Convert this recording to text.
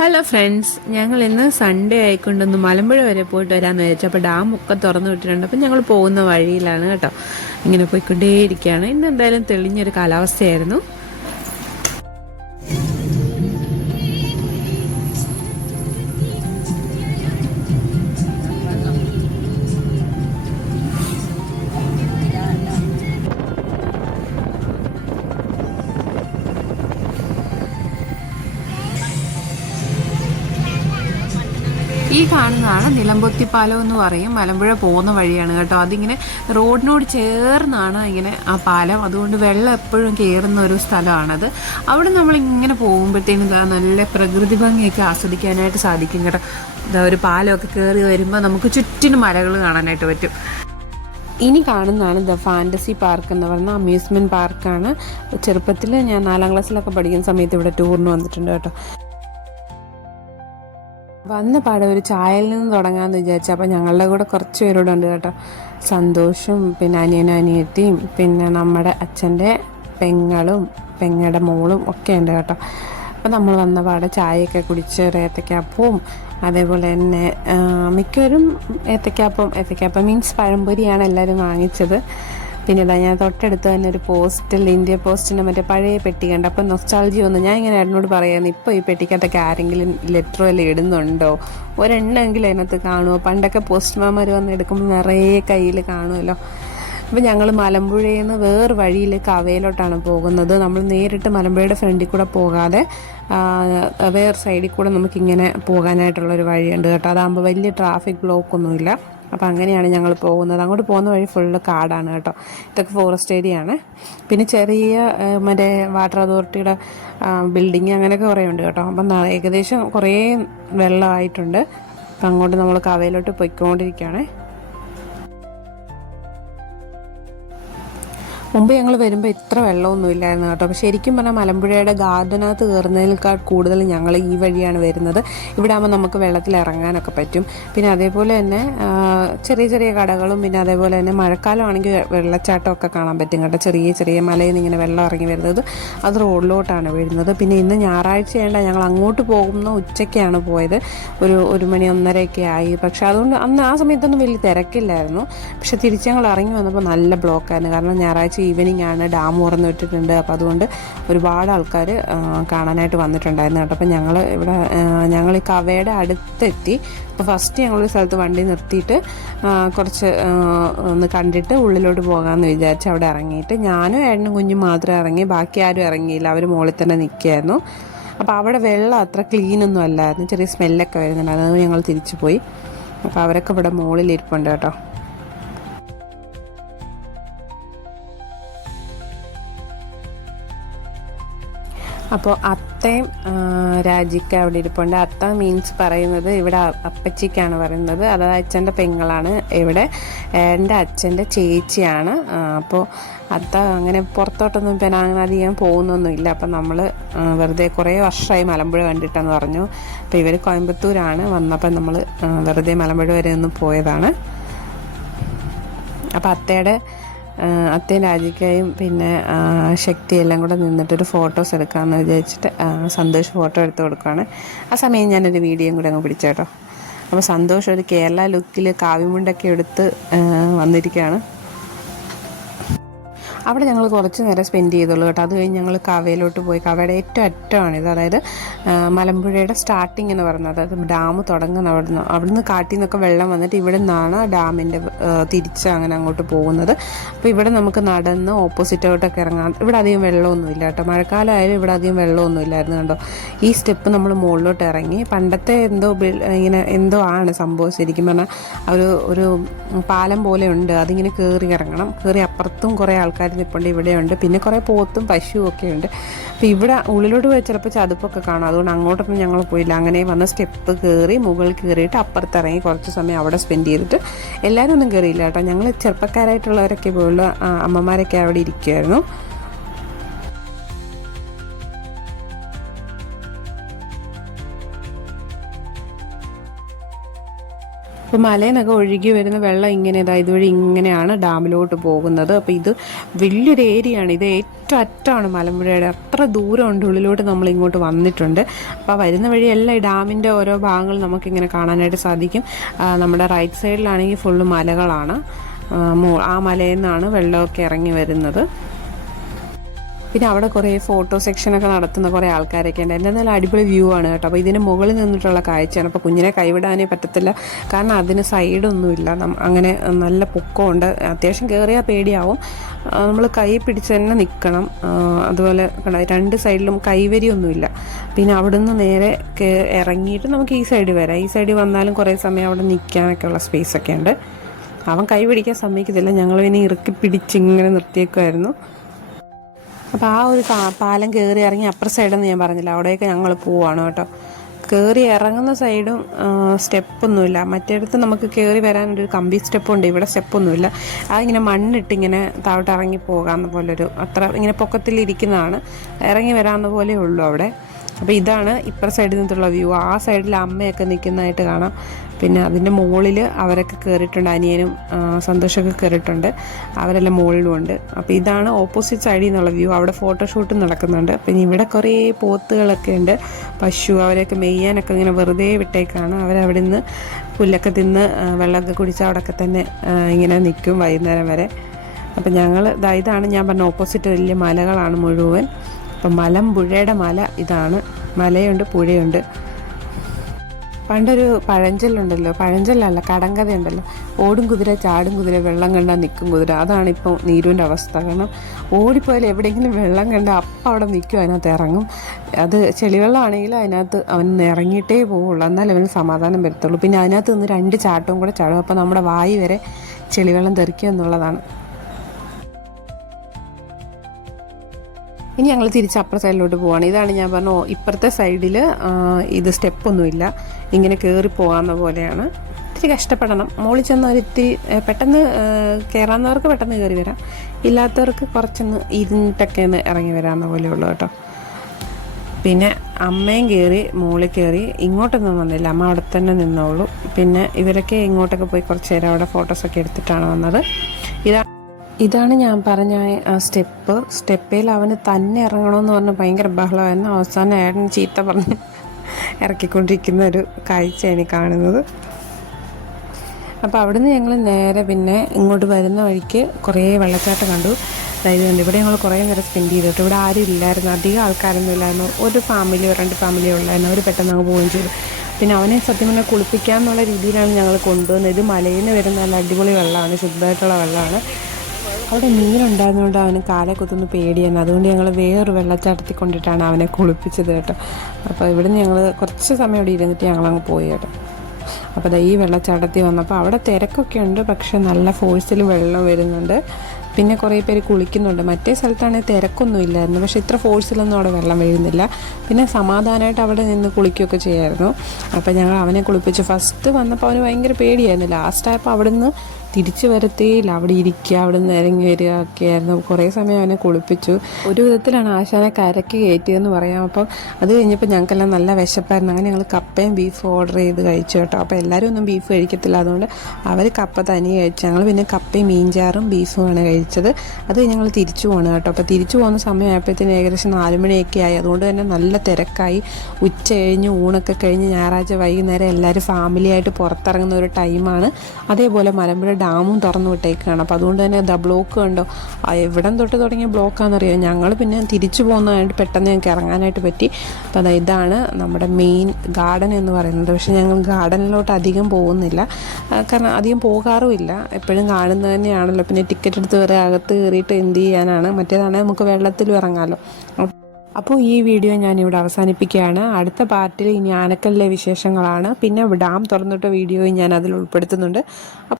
Hello friends ഞങ്ങൾ ഇന്ന് Sunday ആയിക്കൊണ്ടൊന്ന് Malampuzha വരെ പോയിട്ട് വരാമെന്ന് വിചാരിച്ചു. അപ്പോൾ ഡാം ഒക്കെ തുറന്നു വിട്ടിട്ടുണ്ട്. അപ്പം ഞങ്ങൾ പോകുന്ന വഴിയിലാണ് കേട്ടോ. ഇങ്ങനെ പോയിക്കൊണ്ടേയിരിക്കുകയാണ്. ഇന്ന് എന്തായാലും തെളിഞ്ഞൊരു കാലാവസ്ഥയായിരുന്നു. കാണുന്നതാണ് നിലമ്പൊത്തിപ്പാലം എന്ന് പറയും. മലമ്പുഴ പോകുന്ന വഴിയാണ് കേട്ടോ. അതിങ്ങനെ റോഡിനോട് ചേർന്നാണ് ഇങ്ങനെ ആ പാലം. അതുകൊണ്ട് വെള്ളം എപ്പോഴും കയറുന്ന ഒരു സ്ഥലമാണത്. അവിടെ നമ്മൾ ഇങ്ങനെ പോകുമ്പോഴത്തേനും നല്ല പ്രകൃതി ഭംഗിയൊക്കെ ആസ്വദിക്കാനായിട്ട് സാധിക്കും കേട്ടോ. ഒരു പാലമൊക്കെ കയറി വരുമ്പോൾ നമുക്ക് ചുറ്റിന് മലകൾ കാണാനായിട്ട് പറ്റും. ഇനി കാണുന്നതാണ് ദ ഫാന്റസി പാർക്ക് എന്ന് പറയുന്ന അമ്യൂസ്മെന്റ് പാർക്കാണ്. ചെറുപ്പത്തിൽ ഞാൻ നാലാം ക്ലാസ്സിലൊക്കെ പഠിക്കുന്ന സമയത്ത് ഇവിടെ ടൂറിന് വന്നിട്ടുണ്ട് കേട്ടോ. വന്ന പാടെ ഒരു ചായയിൽ നിന്ന് തുടങ്ങാമെന്ന് വിചാരിച്ചു. അപ്പം ഞങ്ങളുടെ കൂടെ കുറച്ച് പേരോട് ഉണ്ട് കേട്ടോ. സന്തോഷും പിന്നെ അനിയനും അനിയത്തിയും പിന്നെ നമ്മുടെ അച്ഛന്റെ പെങ്ങളും പെങ്ങയുടെ മോളും ഒക്കെ ഉണ്ട് കേട്ടോ. അപ്പം നമ്മൾ വന്ന പാടെ ചായയൊക്കെ കുടിച്ച് ഒരു ഏത്തക്കാപ്പവും അതേപോലെ തന്നെ മിക്കവരും ഏത്തക്കാപ്പം ഏത്തക്കാപ്പം മീൻസ് പഴംപൊരിയാണ് എല്ലാവരും വാങ്ങിച്ചത്. പിന്നെ ഇതാ ഞാൻ തൊട്ടടുത്ത് തന്നെ ഒരു പോസ്റ്റിൽ ഇന്ത്യ പോസ്റ്റിന്റെ മറ്റേ പഴയ പെട്ടി കണ്ട്. അപ്പം നൊസ്റ്റാൾജി വന്നു. ഞാൻ ഇങ്ങനെ ഏട്ടനോട് പറയുന്നത് ഇപ്പോൾ ഈ പെട്ടിക്കകത്തൊക്കെ ആരെങ്കിലും ലെറ്റർ വല്ല ഇടുന്നുണ്ടോ? ഒരെണ്ണമെങ്കിലും അതിനകത്ത് കാണുമോ പണ്ടൊക്കെ പോസ്റ്റ്മാൻമാർ വന്ന് എടുക്കുമ്പോൾ നിറയെ കയ്യിൽ കാണുമല്ലോ അപ്പോൾ ഞങ്ങൾ മലമ്പുഴയിൽ നിന്ന് വേറെ വഴിയിൽ കവയിലോട്ടാണ് പോകുന്നത്. നമ്മൾ നേരിട്ട് മലമ്പുഴയുടെ ഫ്രണ്ടിൽ കൂടെ പോകാതെ വേറെ സൈഡിൽ കൂടെ നമുക്കിങ്ങനെ പോകാനായിട്ടുള്ളൊരു വഴിയുണ്ട് കേട്ടോ. അതാകുമ്പോൾ വലിയ ട്രാഫിക് ബ്ലോക്കൊന്നുമില്ല അപ്പോൾ അങ്ങനെയാണ് ഞങ്ങൾ പോകുന്നത്. അങ്ങോട്ട് പോകുന്ന വഴി ഫുള്ള് കാടാണ് കേട്ടോ. ഇതൊക്കെ ഫോറസ്റ്റ് ഏരിയ ആണ്. പിന്നെ ചെറിയ മറ്റേ വാട്ടർ അതോറിറ്റിയുടെ ബിൽഡിങ് അങ്ങനെയൊക്കെ കുറേ ഉണ്ട് കേട്ടോ. അപ്പം ഏകദേശം കുറേ വെള്ളമായിട്ടുണ്ട്. അപ്പം അങ്ങോട്ട് നമ്മൾ കവയിലോട്ട് പൊയ്ക്കൊണ്ടിരിക്കുകയാണേ. മുമ്പ് ഞങ്ങൾ വരുമ്പോൾ ഇത്ര വെള്ളമൊന്നും ഇല്ലായിരുന്നു കേട്ടോ. അപ്പോൾ ശരിക്കും പറഞ്ഞാൽ മലമ്പുഴയുടെ ഗാർഡനകത്ത് കയറുന്നതിനേക്കാൾ കൂടുതൽ ഞങ്ങൾ ഈ വഴിയാണ് വരുന്നത്. ഇവിടെ ആകുമ്പോൾ നമുക്ക് വെള്ളത്തിൽ ഇറങ്ങാനൊക്കെ പറ്റും. പിന്നെ അതേപോലെ തന്നെ ചെറിയ ചെറിയ കടകളും പിന്നെ അതേപോലെ തന്നെ മഴക്കാലമാണെങ്കിൽ വെള്ളച്ചാട്ടമൊക്കെ കാണാൻ പറ്റും കേട്ടോ. ചെറിയ ചെറിയ മലയിൽ നിന്ന് ഇങ്ങനെ വെള്ളം ഇറങ്ങി വരുന്നത് അത് റോഡിലോട്ടാണ് വരുന്നത്. പിന്നെ ഇന്ന് ഞായറാഴ്ചയാണ്ട് ഞങ്ങൾ അങ്ങോട്ട് പോകുന്ന ഉച്ചയ്ക്കാണ് പോയത്. ഒരു ഒരു മണി ഒന്നരയൊക്കെ ആയി. പക്ഷെ അതുകൊണ്ട് അന്ന് ആ സമയത്തൊന്നും വലിയ തിരക്കില്ലായിരുന്നു. പക്ഷെ തിരിച്ച് ഞങ്ങൾ ഇറങ്ങി വന്നപ്പോൾ നല്ല ബ്ലോക്കായിരുന്നു. കാരണം ഞായറാഴ്ച ഈവനിങ് ആണ് ഡാം തുറന്നു വിട്ടിട്ടുണ്ട് അപ്പോൾ അതുകൊണ്ട് ഒരുപാട് ആൾക്കാർ കാണാനായിട്ട് വന്നിട്ടുണ്ടായിരുന്നു കേട്ടോ. അപ്പോൾ ഞങ്ങൾ ഇവിടെ ഞങ്ങൾ ഈ കവയുടെ അടുത്തെത്തി. അപ്പോൾ ഫസ്റ്റ് ഞങ്ങളൊരു സ്ഥലത്ത് വണ്ടി നിർത്തിയിട്ട് കുറച്ച് ഒന്ന് കണ്ടിട്ട് ഉള്ളിലോട്ട് പോകാമെന്ന് വിചാരിച്ച് അവിടെ ഇറങ്ങിയിട്ട് ഞാനും ഏട്ടനും കുഞ്ഞും മാത്രം ഇറങ്ങി ബാക്കി ആരും ഇറങ്ങിയില്ല. അവർ മുകളിൽ തന്നെ നിൽക്കുകയായിരുന്നു. അപ്പോൾ അവിടെ വെള്ളം അത്ര ക്ലീൻ ഒന്നും അല്ലായിരുന്നു. ചെറിയ സ്മെല്ലൊക്കെ വരുന്നുണ്ട് അതാണ് ഞങ്ങൾ തിരിച്ചു പോയി അപ്പോൾ അവരൊക്കെ ഇവിടെ മുകളിൽ ഇരിപ്പുണ്ട് കേട്ടോ. അപ്പോൾ അത്തയും രാജിക്ക അവിടെ ഇരിപ്പുണ്ട്. അത്ത മീൻസ് പറയുന്നത് ഇവിടെ അപ്പച്ചിക്കാണ് പറയുന്നത്. അതായത് അച്ഛന്റെ പെങ്ങളാണ് ഇവിടെ. എന്റെ അച്ഛന്റെ ചേച്ചിയാണ്. അപ്പോൾ അത്ത അങ്ങനെ പുറത്തോട്ടൊന്നും പിന്നെ അങ്ങനെ അധികം പോകുന്നൊന്നുമില്ല. അപ്പം നമ്മൾ വെറുതെ കുറേ വർഷമായി മലമ്പുഴ കണ്ടിട്ടെന്ന് പറഞ്ഞു. അപ്പോൾ ഇവർ കോയമ്പത്തൂരാണ്. വന്നപ്പോൾ നമ്മൾ വെറുതെ മലമ്പുഴ വരെ ഒന്ന് പോയതാണ്. അപ്പോൾ അത്തയുടെ അത്തയും രാജിക്കയും പിന്നെ ശക്തിയെല്ലാം കൂടെ നിന്നിട്ടൊരു ഫോട്ടോസ് എടുക്കാമെന്ന് വിചാരിച്ചിട്ട് സന്തോഷ് ഫോട്ടോ എടുത്ത് കൊടുക്കുകയാണ് ആ സമയം ഞാനൊരു വീഡിയോയും കൂടെ അങ്ങ് പിടിച്ചേട്ടോ. അപ്പോൾ സന്തോഷം ഒരു കേരള ലുക്കിൽ കാവ്യമുണ്ടൊക്കെ എടുത്ത് വന്നിരിക്കുകയാണ് അവിടെ ഞങ്ങൾ കുറച്ച് നേരം സ്പെൻഡ് ചെയ്തുള്ളൂ കേട്ടോ. അത് കഴിഞ്ഞ് ഞങ്ങൾ കവയിലോട്ട് പോയി. കവയുടെ ഏറ്റവും അറ്റമാണിത്. അതായത് മലമ്പുഴയുടെ സ്റ്റാർട്ടിംഗ് എന്ന് പറയുന്നത്. അതായത് ഡാം തുടങ്ങുന്ന അവിടുന്ന്. അവിടുന്ന് കാട്ടിൽ നിന്നൊക്കെ വെള്ളം വന്നിട്ട് ഇവിടെ നിന്നാണ് ഡാമിന്റെ തിരിച്ച് അങ്ങനെ അങ്ങോട്ട് പോകുന്നത്. അപ്പോൾ ഇവിടെ നമുക്ക് നടന്ന് ഓപ്പോസിറ്റോട്ടൊക്കെ ഇറങ്ങാം. ഇവിടെ അധികം വെള്ളമൊന്നുമില്ല കേട്ടോ. മഴക്കാലമായാലും ഇവിടെ അധികം വെള്ളമൊന്നും ഇല്ലായിരുന്നു കണ്ടോ. ഈ സ്റ്റെപ്പ് നമ്മൾ മുകളിലോട്ട് ഇറങ്ങി. പണ്ടത്തെ എന്തോ ഇങ്ങനെ എന്തോ ആണ് സംഭവം ശരിക്കും പറഞ്ഞാൽ ഒരു ഒരു പാലം പോലെ ഉണ്ട്. അതിങ്ങനെ കയറി ഇറങ്ങണം. കയറി അപ്പുറത്തും കുറേ ആൾക്കാർ നിൽപ്പുണ്ട് ഇവിടെയുണ്ട്. പിന്നെ കുറേ പോത്തും പശുവും ഒക്കെ ഉണ്ട്. അപ്പോൾ ഇവിടെ ഉള്ളിലോട്ട് പോയി ചിലപ്പോൾ ചതുപ്പൊക്കെ കാണും. അതുകൊണ്ട് അങ്ങോട്ടൊന്നും ഞങ്ങൾ പോയില്ല. അങ്ങനെ വന്ന് സ്റ്റെപ്പ് കയറി മുകളിൽ കയറിയിട്ട് അപ്പുറത്ത് ഇറങ്ങി കുറച്ച് സമയം അവിടെ സ്പെൻഡ് ചെയ്തിട്ട് എല്ലാവരും ഒന്നും കയറിയില്ല കേട്ടോ. ഞങ്ങൾ ചെറുപ്പക്കാരായിട്ടുള്ളവരൊക്കെ പോയുള്ള അമ്മമാരൊക്കെ അവിടെ ഇരിക്കുമായിരുന്നു അപ്പോൾ മലയിന്നൊക്കെ ഒഴുകി വരുന്ന വെള്ളം ഇങ്ങനെ ഇതാ ഇതുവഴി ഇങ്ങനെയാണ് ഡാമിലോട്ട് പോകുന്നത്. അപ്പോൾ ഇത് വലിയൊരു ഏരിയ ആണ് ഇത് ഏറ്റവും അറ്റമാണ് മലമ്പുഴയുടെ. അത്ര ദൂരമുണ്ട് ഉള്ളിലോട്ട് നമ്മൾ ഇങ്ങോട്ട് വന്നിട്ടുണ്ട് അപ്പോൾ വരുന്ന വഴി എല്ലാം ഈ ഡാമിന്റെ ഓരോ ഭാഗങ്ങൾ നമുക്കിങ്ങനെ കാണാനായിട്ട് സാധിക്കും. നമ്മുടെ റൈറ്റ് സൈഡിലാണെങ്കിൽ ഫുള്ള് മലകളാണ്. ആ മലയിൽ നിന്നാണ് വെള്ളമൊക്കെ ഇറങ്ങി വരുന്നത്. പിന്നെ അവിടെ കുറേ ഫോട്ടോ സെക്ഷനൊക്കെ നടത്തുന്ന കുറേ ആൾക്കാരൊക്കെ ഉണ്ട്. എന്റെ നല്ല അടിപൊളി വ്യൂ ആണ് കേട്ടോ. അപ്പോൾ ഇതിന് മുകളിൽ നിന്നിട്ടുള്ള കാഴ്ചയാണ്. അപ്പോൾ കുഞ്ഞിനെ കൈവിടാനേ പറ്റത്തില്ല. കാരണം അതിന് സൈഡൊന്നുമില്ല അങ്ങനെ നല്ല പൊക്കമുണ്ട്. അത്യാവശ്യം കയറിയാൽ പേടിയാവും. നമ്മൾ കൈ പിടിച്ച് തന്നെ നിൽക്കണം അതുപോലെ രണ്ട് സൈഡിലും കൈവരിയൊന്നുമില്ല പിന്നെ അവിടുന്ന് നേരെ ഇറങ്ങിയിട്ട് നമുക്ക് ഈ സൈഡിൽ വരാം. ഈ സൈഡിൽ വന്നാലും കുറേ സമയം അവിടെ നിൽക്കാനൊക്കെ ഉള്ള സ്പേസ് ഒക്കെ ഉണ്ട്. അവൻ കൈ പിടിക്കാൻ സമ്മതിക്കത്തില്ല. ഞങ്ങൾ പിന്നെ ഇറുക്കി പിടിച്ചിങ്ങനെ നിർത്തിയേക്കുമായിരുന്നു അപ്പോൾ ആ ഒരു പാലം കയറി ഇറങ്ങി അപ്പുറ സൈഡെന്ന് ഞാൻ പറഞ്ഞില്ല. അവിടെയൊക്കെ ഞങ്ങൾ പോവാണ് കേട്ടോ. കയറി ഇറങ്ങുന്ന സൈഡും സ്റ്റെപ്പൊന്നുമില്ല മറ്റേടത്ത് നമുക്ക് കയറി വരാനൊരു കമ്പി സ്റ്റെപ്പുണ്ട് ഇവിടെ സ്റ്റെപ്പൊന്നുമില്ല ആ ഇങ്ങനെ മണ്ണിട്ട് ഇങ്ങനെ താഴോട്ട് ഇറങ്ങി പോകാമെന്ന പോലൊരു അത്ര ഇങ്ങനെ പൊക്കത്തിലിരിക്കുന്നതാണ് ഇറങ്ങി വരാമെന്ന പോലെ ഉള്ളൂ അവിടെ. അപ്പോൾ ഇതാണ് ഇപ്പുറ സൈഡിൽ നിന്നുള്ള വ്യൂ ആ സൈഡിൽ അമ്മയൊക്കെ നിൽക്കുന്നതായിട്ട് കാണാം. പിന്നെ അതിന്റെ മുകളിൽ അവരൊക്കെ കയറിയിട്ടുണ്ട് അനിയനും സന്തോഷമൊക്കെ കയറിയിട്ടുണ്ട് അവരെല്ലാം മുകളിലും ഉണ്ട്. അപ്പോൾ ഇതാണ് ഓപ്പോസിറ്റ് സൈഡിൽ നിന്നുള്ള വ്യൂ അവിടെ ഫോട്ടോഷൂട്ട് നടക്കുന്നുണ്ട്. പിന്നെ ഇവിടെ കുറേ പോത്തുകളൊക്കെ ഉണ്ട്. പശു അവരെയൊക്കെ മെയ്യാനൊക്കെ ഇങ്ങനെ വെറുതെ വിട്ടേക്കാണ്. അവരവിടെ നിന്ന് പുല്ലൊക്കെ തിന്ന് വെള്ളമൊക്കെ കുടിച്ച് അവിടെയൊക്കെ തന്നെ ഇങ്ങനെ നിൽക്കും വൈകുന്നേരം വരെ. അപ്പം ഞങ്ങൾ ഇതാണ് ഞാൻ പറഞ്ഞ ഓപ്പോസിറ്റ് വലിയ മലകളാണ് മുഴുവൻ. അപ്പം മലമ്പുഴയുടെ മല ഇതാണ്. മലയുണ്ട് പുഴയുണ്ട്. പണ്ടൊരു പഴഞ്ചൊല്ലുണ്ടല്ലോ പഴഞ്ചൊല്ലല്ല കടങ്കഥയുണ്ടല്ലോ. ഓടും കുതിര ചാടും കുതിര വെള്ളം കണ്ടാൽ നിൽക്കും കുതിര. അതാണ് ഇപ്പോൾ നീരുവിന്റെ അവസ്ഥ. കാരണം ഓടിപ്പോയാൽ എവിടെയെങ്കിലും വെള്ളം കണ്ടാൽ അപ്പം അവിടെ നിൽക്കും അതിനകത്ത് ഇറങ്ങും. അത് ചെളിവെള്ളമാണെങ്കിൽ അതിനകത്ത് അവൻ ഇറങ്ങിയിട്ടേ പോവുള്ളൂ. എന്നാൽ അവന് സമാധാനം വരത്തുള്ളൂ. പിന്നെ അതിനകത്ത് നിന്ന് രണ്ട് ചാട്ടവും കൂടെ ചാടും. അപ്പോൾ നമ്മുടെ വായി വരെ ചെളിവെള്ളം തെറിക്കും എന്നുള്ളതാണ്. ഇനി ഞങ്ങൾ തിരിച്ച് അപ്പുറ സൈഡിലോട്ട് പോവാണ്. ഇതാണ് ഞാൻ പറഞ്ഞ ഇപ്പുറത്തെ സൈഡിൽ ഇത് സ്റ്റെപ്പൊന്നുമില്ല ഇങ്ങനെ കയറി പോകാവുന്ന പോലെയാണ്. ഇത്തിരി കഷ്ടപ്പെടണം. മുകളിൽ ചെന്നവർ ഇത്തിരി പെട്ടെന്ന് കയറാവുന്നവർക്ക് പെട്ടെന്ന് കയറി വരാം. ഇല്ലാത്തവർക്ക് കുറച്ചൊന്ന് ഇരുന്നിട്ടൊക്കെ ഒന്ന് ഇറങ്ങി വരാവുന്ന പോലെ ഉള്ളു കേട്ടോ. പിന്നെ അമ്മയും കയറി മുകളിൽ കയറി ഇങ്ങോട്ടൊന്നും വന്നില്ല. അമ്മ അവിടെ തന്നെ നിന്നോളൂ. പിന്നെ ഇവരൊക്കെ ഇങ്ങോട്ടൊക്കെ പോയി കുറച്ച് നേരം അവിടെ ഫോട്ടോസൊക്കെ എടുത്തിട്ടാണ് വന്നത്. ഇതാ ഇതാണ് ഞാൻ പറഞ്ഞ ആ സ്റ്റെപ്പ്. സ്റ്റെപ്പിൽ അവന് തന്നെ ഇറങ്ങണമെന്ന് പറഞ്ഞ് ഭയങ്കര ബഹളമായിരുന്നു. അവസാനം ഏട്ടൻ ചീത്ത പറഞ്ഞ് ഇറക്കിക്കൊണ്ടിരിക്കുന്ന ഒരു കാഴ്ചയാണ് കാണുന്നത്. അപ്പോൾ അവിടുന്ന് ഞങ്ങൾ നേരെ പിന്നെ ഇങ്ങോട്ട് വരുന്ന വഴിക്ക് കുറേ വെള്ളച്ചാട്ടം കണ്ടു. അതായത് കണ്ടു ഇവിടെ ഞങ്ങൾ കുറേ നേരം സ്പെൻഡ് ചെയ്തിട്ട് ഇവിടെ ആരും ഇല്ലായിരുന്നു. അധികം ആൾക്കാരൊന്നും ഇല്ലായിരുന്നു. ഒരു ഫാമിലിയോ രണ്ട് ഫാമിലിയോ ഉള്ളായിരുന്നു. അവർ പെട്ടെന്ന് അങ്ങ് പോവുകയും ചെയ്തു. പിന്നെ അവനെ സത്യം പറഞ്ഞാൽ കുളിപ്പിക്കാമെന്നുള്ള രീതിയിലാണ് ഞങ്ങൾ കൊണ്ടുവന്നത്. ഇത് മലയിൽ നിന്ന് വരുന്ന നല്ല അടിപൊളി വെള്ളമാണ്. ശുദ്ധമായിട്ടുള്ള വെള്ളമാണ്. അവിടെ മീനുണ്ടായിരുന്നതുകൊണ്ട് അവന് കാലെ കുത്തുന്ന പേടിയായിരുന്നു. അതുകൊണ്ട് ഞങ്ങൾ വേറൊരു വെള്ളച്ചാട്ടത്തിൽ കൊണ്ടിട്ടാണ് അവനെ കുളിപ്പിച്ചത് കേട്ടോ. അപ്പോൾ ഇവിടുന്ന് ഞങ്ങൾ കുറച്ച് സമയം ഇവിടെ ഇരുന്നിട്ട് ഞങ്ങളങ്ങ് പോയി കേട്ടോ. അപ്പോൾ ഈ വെള്ളച്ചാട്ടത്തിൽ വന്നപ്പോൾ അവിടെ തിരക്കൊക്കെ ഉണ്ട് പക്ഷേ നല്ല ഫോഴ്സിൽ വെള്ളം വരുന്നുണ്ട്. പിന്നെ കുറേ പേര് കുളിക്കുന്നുണ്ട്. മറ്റേ സ്ഥലത്താണെങ്കിൽ തിരക്കൊന്നും ഇല്ലായിരുന്നു. പക്ഷേ ഇത്ര ഫോഴ്സിലൊന്നും അവിടെ വെള്ളം വീഴുന്നില്ല പിന്നെ സമാധാനമായിട്ട് അവിടെ നിന്ന് കുളിക്കുകയൊക്കെ ചെയ്യായിരുന്നു. അപ്പോൾ ഞങ്ങൾ അവനെ കുളിപ്പിച്ച്. ഫസ്റ്റ് വന്നപ്പോൾ അവന് ഭയങ്കര പേടിയായിരുന്നു. ലാസ്റ്റ് ആയപ്പോൾ അവിടെ നിന്ന് തിരിച്ചു വരത്തേയില്ല. അവിടെ ഇരിക്കുക അവിടെ നിന്ന് ഇറങ്ങി വരിക ഒക്കെ ആയിരുന്നു. കുറേ സമയം അവനെ കുളിപ്പിച്ചു. ഒരു വിധത്തിലാണ് ആശാനെ കരക്ക് കയറ്റിയതെന്ന് പറയാം. അപ്പം അത് കഴിഞ്ഞപ്പോൾ ഞങ്ങൾക്കെല്ലാം നല്ല വിശപ്പായിരുന്നു. അങ്ങനെ ഞങ്ങൾ കപ്പയും ബീഫും ഓർഡർ ചെയ്ത് കഴിച്ചു കേട്ടോ. അപ്പോൾ എല്ലാവരും ഒന്നും ബീഫ് കഴിക്കത്തില്ല. അതുകൊണ്ട് അവർ കപ്പ തനിയെ കഴിച്ചു. ഞങ്ങൾ പിന്നെ കപ്പയും മീൻചാറും ബീഫുമാണ് കഴിച്ചത്. അത് ഞങ്ങൾ തിരിച്ചു പോകണം കേട്ടോ. അപ്പോൾ തിരിച്ചു പോകുന്ന സമയമായപ്പോഴത്തേന് ഏകദേശം നാലുമണിയൊക്കെ ആയി. അതുകൊണ്ട് തന്നെ നല്ല തിരക്കായി. ഉച്ച കഴിഞ്ഞ് ഊണൊക്കെ കഴിഞ്ഞ് ഞായറാഴ്ച വൈകുന്നേരം എല്ലാവരും ഫാമിലിയായിട്ട് പുറത്തിറങ്ങുന്ന ഒരു ടൈമാണ് അതേപോലെ മലമ്പുഴ ഡാമും തുറന്നു വിട്ടേക്കാണ്. അപ്പോൾ അതുകൊണ്ട് തന്നെ ദ ബ്ലോക്ക് കണ്ടോ? എവിടം തൊട്ട് തുടങ്ങിയ ബ്ലോക്കാണെന്നറിയാം ഞങ്ങൾ പിന്നെ തിരിച്ചു പോകുന്നതായിട്ട് പെട്ടെന്ന് ഞങ്ങൾക്ക് ഇറങ്ങാനായിട്ട് പറ്റി. അപ്പോൾ അതാ ഇതാണ് നമ്മുടെ മെയിൻ ഗാർഡൻ എന്ന് പറയുന്നത്. പക്ഷേ ഞങ്ങൾ ഗാർഡനിലോട്ട് അധികം പോകുന്നില്ല. കാരണം അധികം പോകാറുമില്ല. എപ്പോഴും കാണുന്നത് തന്നെയാണല്ലോ. പിന്നെ ടിക്കറ്റ് എടുത്ത് വരെ അകത്ത് കയറിയിട്ട് എന്ത് ചെയ്യാനാണ്? മറ്റേതാണെങ്കിൽ നമുക്ക് വെള്ളത്തിലും ഇറങ്ങാമല്ലോ അപ്പോൾ ഈ വീഡിയോ ഞാനിവിടെ അവസാനിപ്പിക്കുകയാണ്. അടുത്ത പാർട്ടിൽ ഇനി ആനക്കല്ലിലെ വിശേഷങ്ങളാണ്. പിന്നെ ഡാം തുറന്നിട്ട വീഡിയോയും ഞാൻ അതിൽ ഉൾപ്പെടുത്തുന്നുണ്ട്.